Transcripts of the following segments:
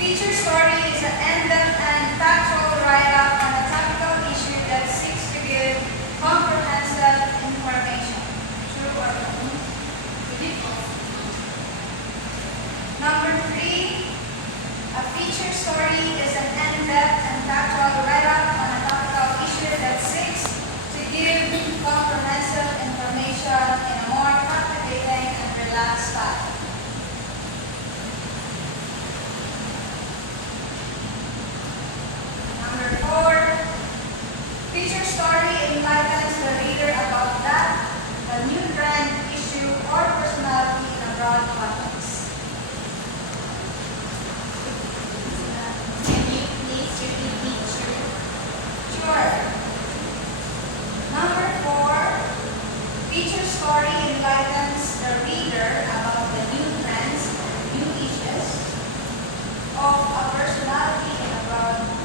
Feature story is an in-depth and factual write-up on a topical issue that seeks to give comprehensive information. True or false? Number 3, a feature story is an in-depth and factual write-up on a topical issue that seeks to give comprehensive information in a more captivating and relaxed style. Number 4, feature story enlightens the reader about that, a new trend, issue, or personality in a broad context. Can you please repeat feature? Sure. Number 4, feature story enlightens the reader about the new trends, new issues of a personality in a broad context.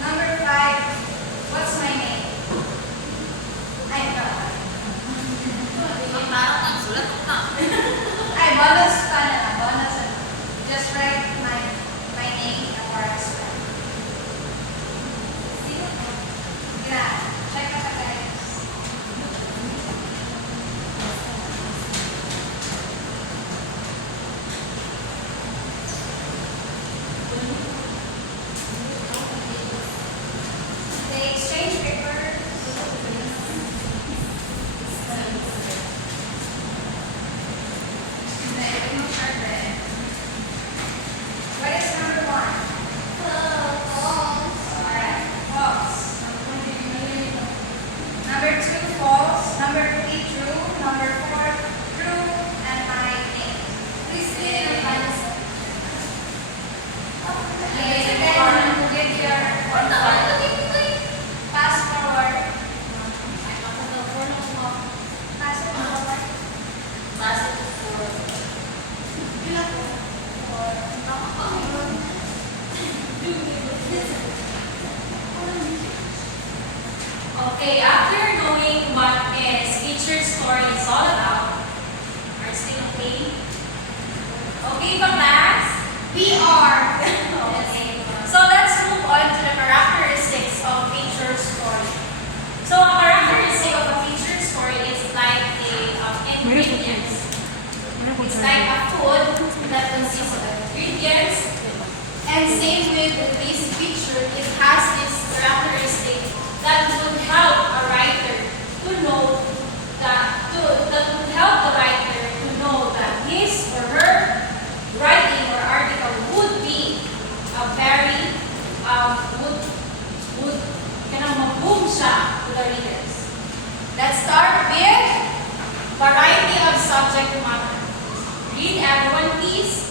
Number 5, what's my name? Ay, ito. Parang nagsulat ko na. Ay, bonus pa na. Bonus. Just write my name na para sa Gra. Check ka sa guys. The exchange paper. What is number 1? Alright, false. Number 2, false. Number 3, true. Number 4, true. And my name. Please give your pass forward. Pass it forward. Okay, after knowing what is feature story is all about, are you still okay? Okay ba, class? We are. Okay. So let's move on to the characteristics of feature story. So a characteristic of a feature story is like a ingredients. It's like a food that consists of ingredients. And same with this feature, it has this characteristic that would help a writer to know that would help the writer to know that his or her writing or article would be a very would kanang mag-boom siya to the readers. Let's start with variety of subject matter. Read everyone please.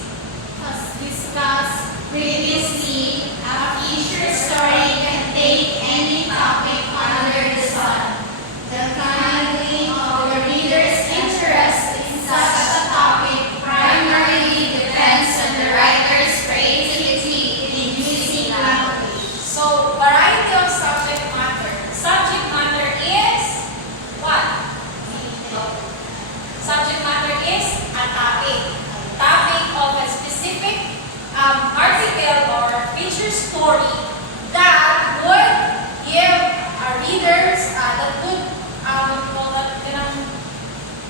As discussed previously, a feature story can take any topic under the sun. The kindling of the reader's interest in such a topic primarily depends on the writer's creativity in using language. So, variety of subject matter. Subject matter is what? Subject matter is a topic. Topic of a specific article or feature story that would give our readers, that would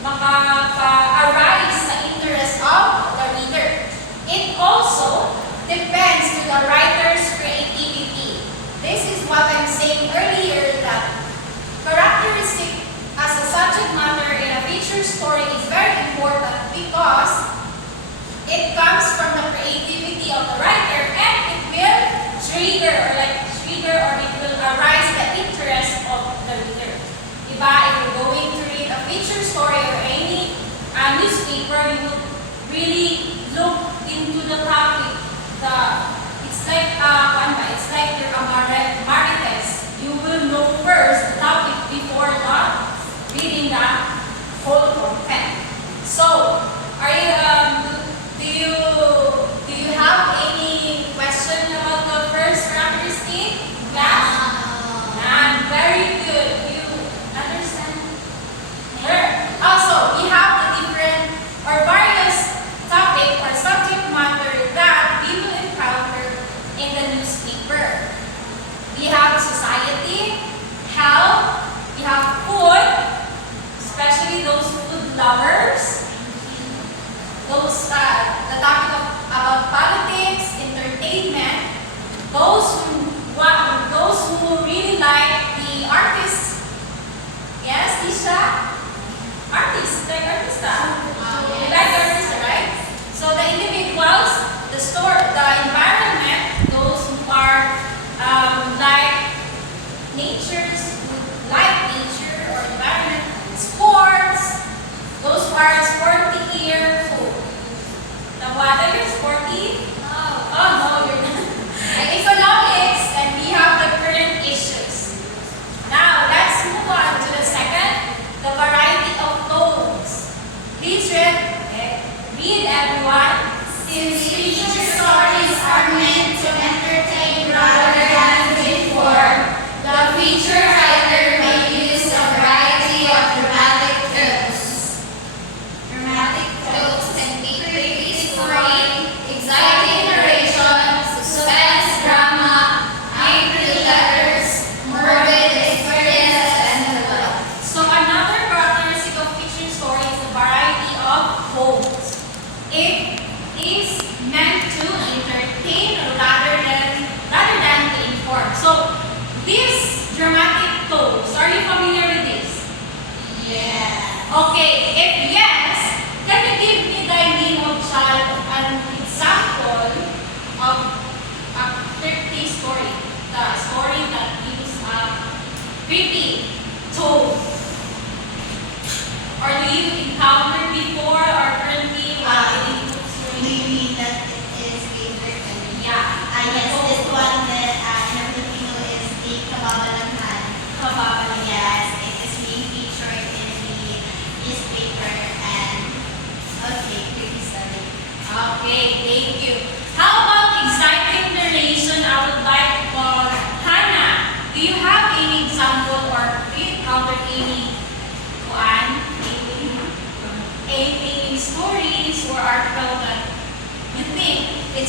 maka-arise sa interest of the reader. It also depends to the writer's creativity. This is what I'm saying earlier, that characteristic as a subject matter in a feature story is very important because it comes from the creativity of the writer and it will trigger or it will arise the interest of the reader. Diba? If you're going to read a feature story or any newspaper, you will really look into the topic. It's like your Marites. You will know first the topic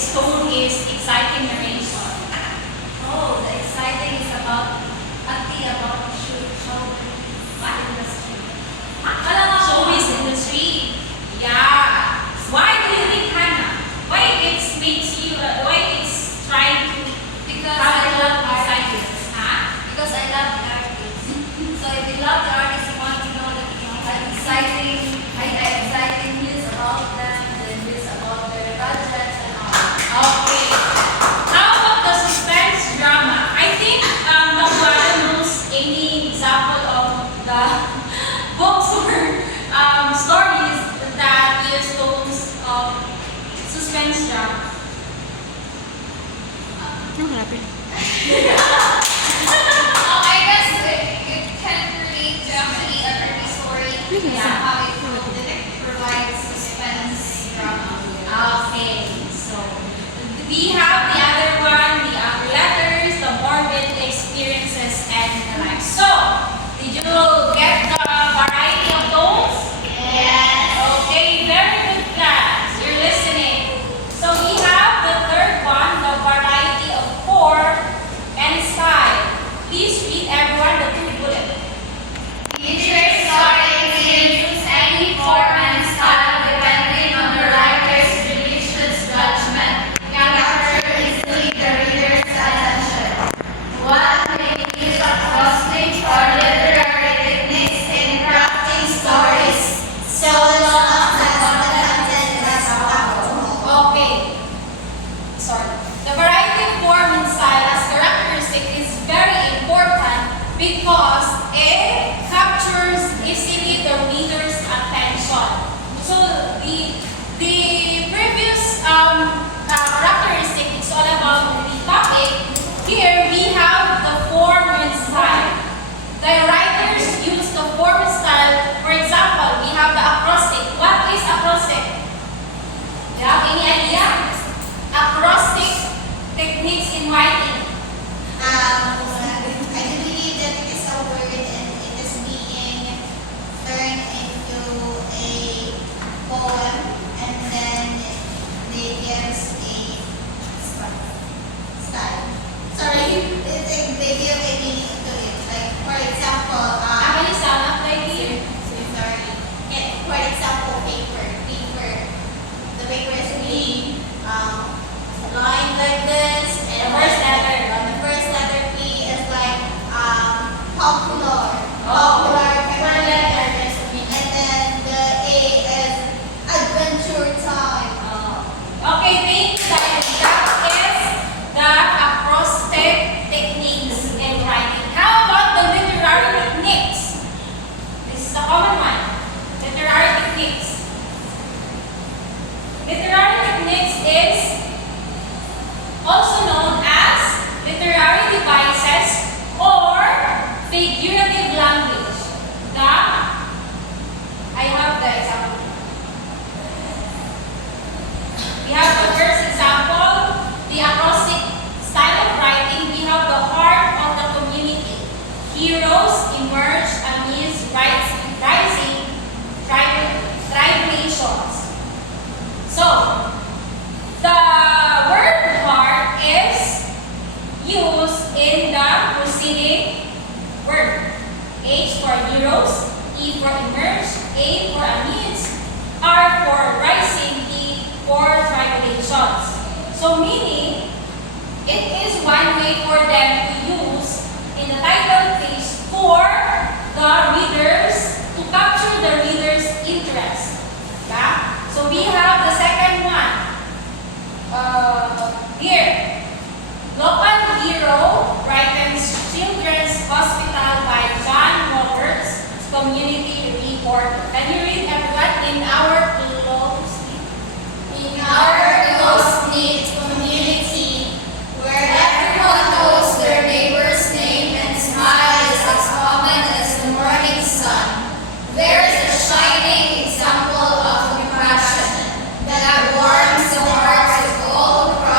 its tone is exciting narration. Oh, the exciting is about what industry? Showbiz industry. Yeah. Why do you think, Hannah? Why it's trying to Because have I a love lot of artists. excitement? Huh? Because I love the artist. So if you love the artist, you want to know the exciting news about them, the news about their projects and all. Okay. How about the suspense drama? I think Tabuada knows any example of the books or stories that use tones of suspense drama. I guess it can relate to actually a early story. Yeah. Somehow it provides suspense drama. Okay, so we have the other one, the upper letters, the morbid experiences, and the like. So, did you get the variety of those? Yes. Okay, very good class. You're listening. So we have the third one, the variety of form and style. Please read everyone the two bullet. Feature story can use any form and style depending on the writer's religious judgment. Capture easily the reader's attention. One may use acrostic or literary techniques in crafting stories, so long as the content is powerful. Okay. Sorry. The variety of form and style as characteristic is very important because it captures easily the reader's attention. So the previous characteristic is all about the topic. Here we have the form and style. The writers use the form and style. For example, we have the acrostic. What is acrostic? You have any idea? Acrostic techniques in writing. I do believe that it is a word and it is being turned into a poem and then they gives a style. Sorry, they give a meaning to it. Like for example, How many sound up like here? sorry. For example, paper. The paper is being lined like this. The first letter. The first letter P is like popular. Oh. Popular paper letters. And then the A is adventure time. Okay, thank you. That is the acrostic techniques in writing. How about the literary techniques? This is the common one. Literary techniques. Literary techniques is also known as literary devices or figurative language. I have the example. We have the first example, the acrostic style of writing. We have the heart of the community. Heroes emerge amidst rising tribulations. So, the word heart is used in the preceding word. H for heroes, E for emerge, A for amidst, R for rising, T for tribulations. So meaning, it is one way for them to use in the title page for the readers, to capture the reader's interest. Yeah? So we have the second one. Here. Local Hero, Brighton's Children's Hospital by John Roberts, Community Report. Can you read everyone in our close-knit community, where everyone knows their neighbor's name and smile is as common as the morning sun, there is a shining example of compassion that warms the hearts of all who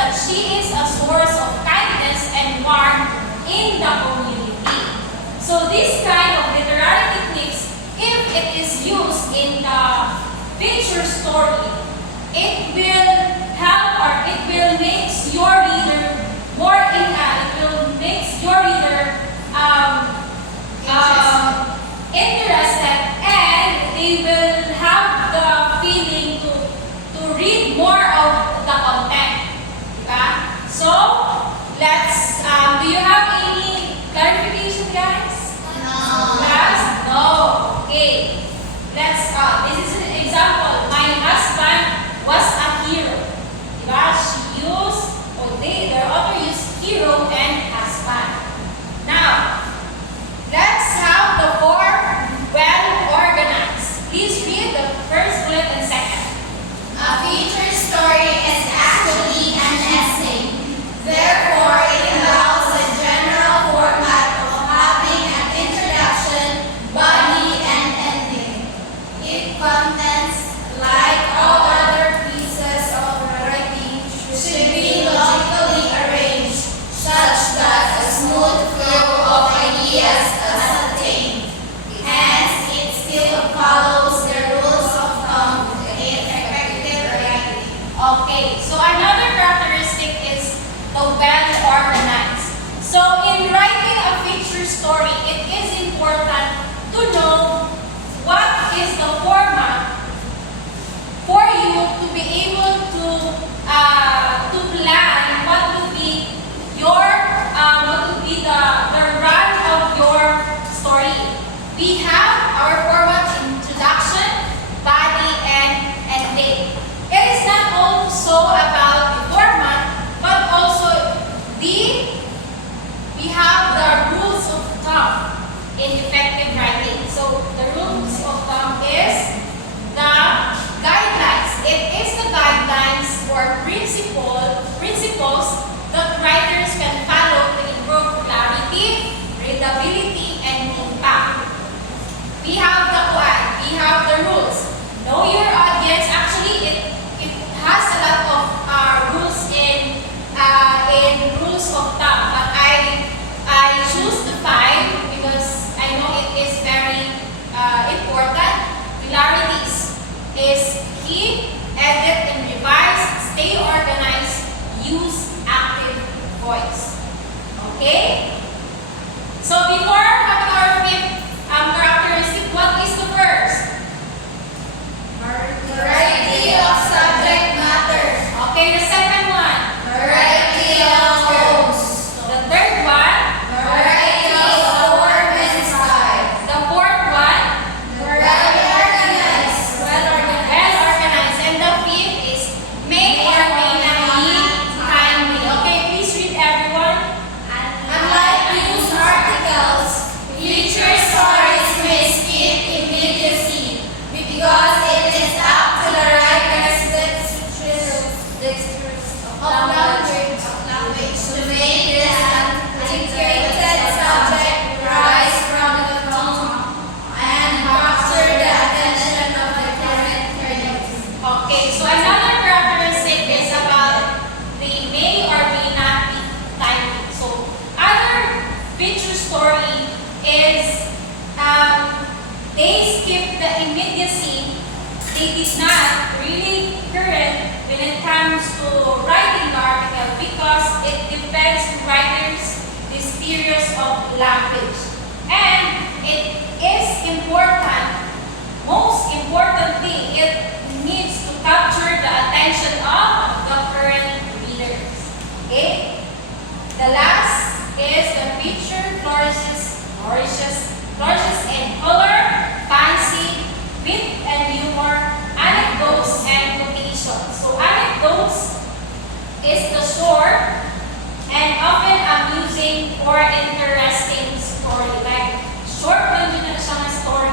that she is a source of kindness and warmth in the community. So this kind of literary techniques, if it is used in the picture story, it will help or it will make your reader more it will make your reader interested, and they will have the feeling to read more of the content. Diba? So, let's, do you have any clarification, guys? No. Yes? No. Okay. Let's, this is an example. My husband was a hero. Diba? She used, or the author used hero and husband. Now, let's have the four well organized. Please read the first bullet and second. A feature story is actually an essay. Therefore, it involves a general format of having an introduction, body, and ending. Its contents, like all other pieces of writing, should be logically arranged such that a smooth flow of ideas is attained. Hence, it still follows the rules of thumb in effective writing. Okay, so another characteristic is the well organized. So in writing a feature story, it is important to know what is the format for you to be able to plan what would be your what would be the run of your story. We have our format: introduction, body, and ending. It is not also about the format, but also we have the rules of thumb in effective writing. So the rules of thumb is the guidelines. It is the guidelines or principles that writers can follow to improve clarity, readability, and impact. We have the plan. We have the rules. Know your audience. Actually, it has a lot of rules in rules of thumb, but I choose the 5 because I know it is very important. Clarity is key. Edit and revise. Stay organized. Use active voice. Okay? So before having our 5th characteristic, what is the first? Variety of subject matter. Okay, the second one. Variety of hosts. The third one. Variety of form and style. The fourth one. Well organized. Well organized. And the 5th is may or may not be timely. Okay, please read everyone. Unlike news articles, feature stories may skip immediacy because it is up to the writer's dexterous of language to make this antiquated subject rise from the tongue and capture the attention of the current critics. Okay, so another characteristic is about the may or may not be timely. So other feature story is they skip the immediacy. They did not really current when it comes to writing the article because it depends on writers' mysterious of language. And it is important, most important thing, it needs to capture the attention of the current readers. Okay? The last is the feature flourishes in color, fancy, wit and humor, anecdotes and quotations. So anecdotes is the short and often amusing or interesting story. Like short lang din na siya nga story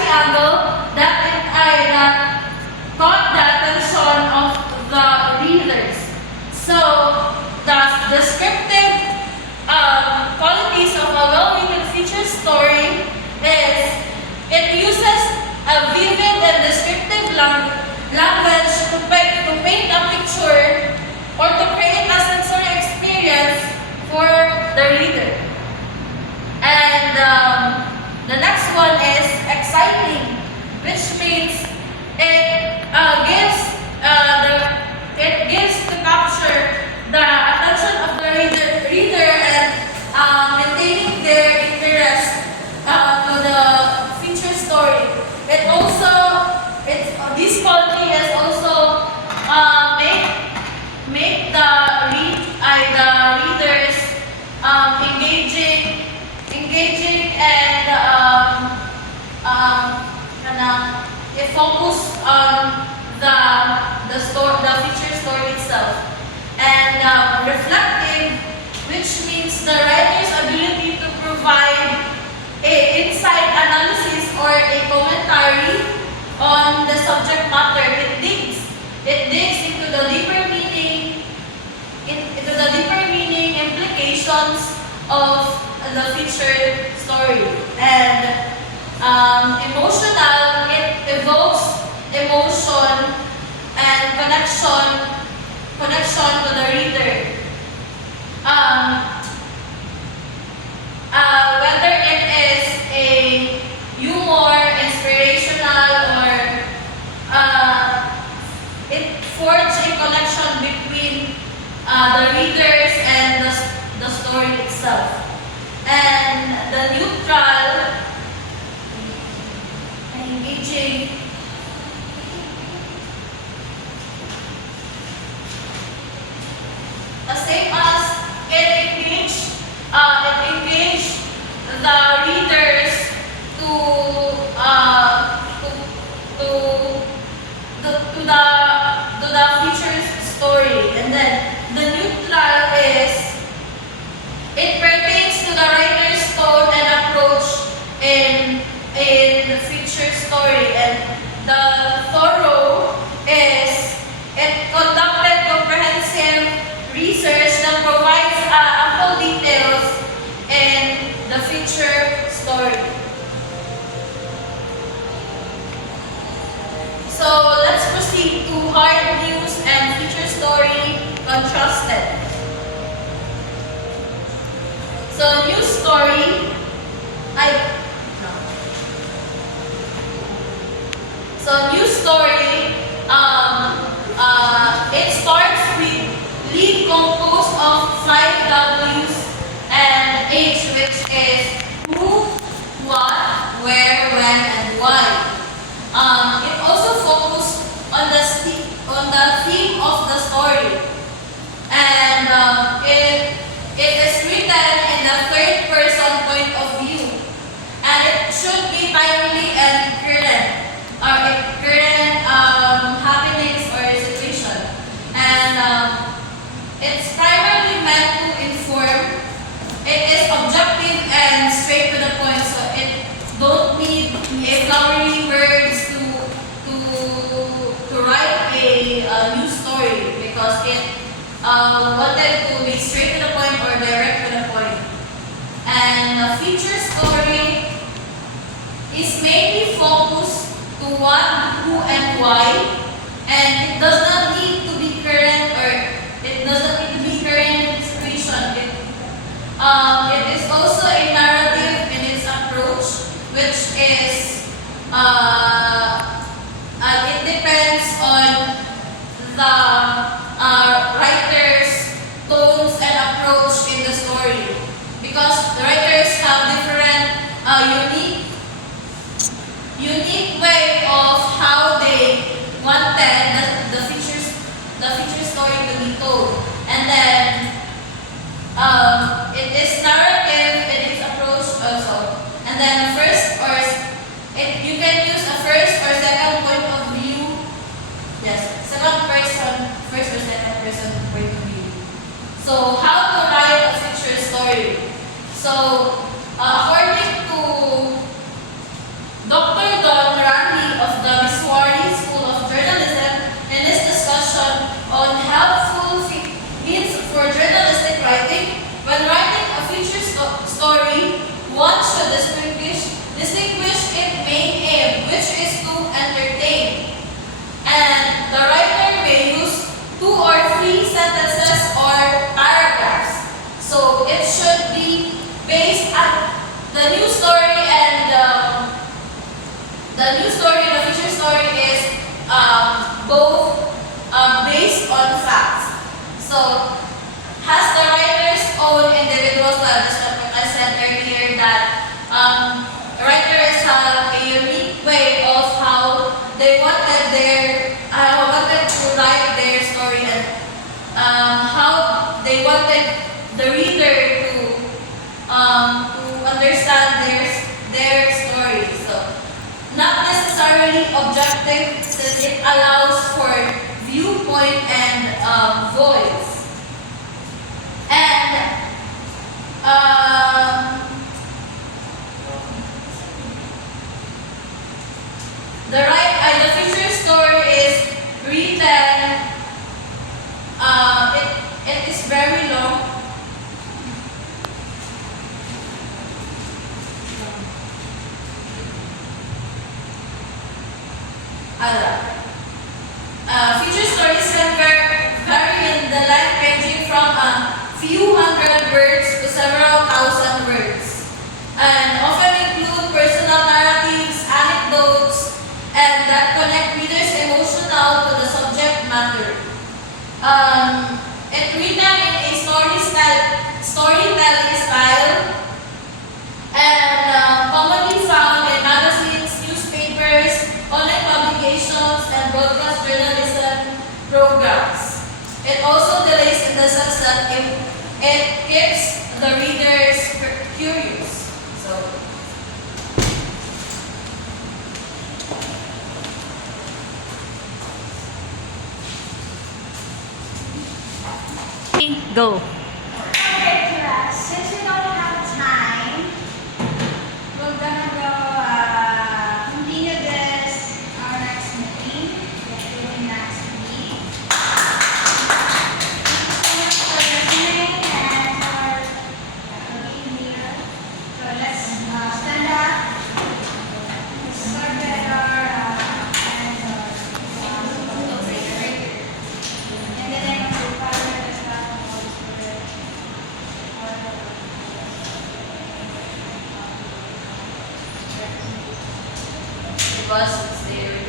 triangle that caught the attention of the readers. So, the descriptive qualities of a well-written feature story is it uses a vivid and descriptive language to paint a picture or to create a sensory experience for the reader. And the next one is exciting, which means it gives to capture the attention of the reader and maintaining their interest to the feature story. This quality is also make the readers engaging and it focus on the feature story itself. And reflective, which means the writer's ability to provide a insight analysis or a commentary on the subject matter. It digs into the deeper meaning, implications of the featured story. And emotional, it evokes emotion and connection to the reader. Whether it is a humor, inspirational, or it forges a connection between the readers and the story itself. And the neutral, engaging, the same as it engaged the readers to the feature's story. And then the neutral is it pertains to the writer's tone and approach in the feature story. And the thorough is it conducted comprehensive research that provides ample details in the feature story. So let's proceed to hard news and feature story contrasted. So news story, news story, it starts with lead composed of 5 W's and H, which is who, what, where, when, and why. It also focuses on the theme of the story, and it is written in the third person point of view, and it should be timely and current happenings or situation, and it's primarily meant to inform. It is objective and straight to the point, so it don't need a flowery words to write a news story, because it wanted to be straight to the point or direct to the point. And a feature story is mainly focused to what, who, and why, and it does not need to be current or it doesn't need to be current situation. It is also a narrative in its approach, which is it depends on the writer's tones and approach in the story, because the writers have different unique way of how they wanted the feature story to be told. And then it is narrative in its approach also. And then you can use a first or second point of view. Yes, second person, first or second person point of view. So how to write a feature story? So according to Dr. the new story and the new story and the feature story is both based on facts. So, has the writer's own individual style, just like I said earlier, that writers have a unique way of how they wanted to write their story and how they wanted the reader to understand their story. So, not necessarily objective, since it allows for viewpoint and voice. And the feature story is written. It is very long. Feature stories can vary in the length, ranging from a few hundred words to several thousand words, and often include personal narratives, anecdotes, and that connect readers' emotional to the subject matter. It's written in a storytelling style, and commonly found in magazines, newspapers, online publications, and broadcast journalism programs. It also delays in the sense that it keeps the readers curious. So, Go. Okay, class. Since we don't have time, we're gonna go continue this our next meeting. We'll do next week. Thank you so much for listening and for being here. So let's stand up. Let's start with our in the name of the Father, and the Son, and the Holy Spirit. it was there.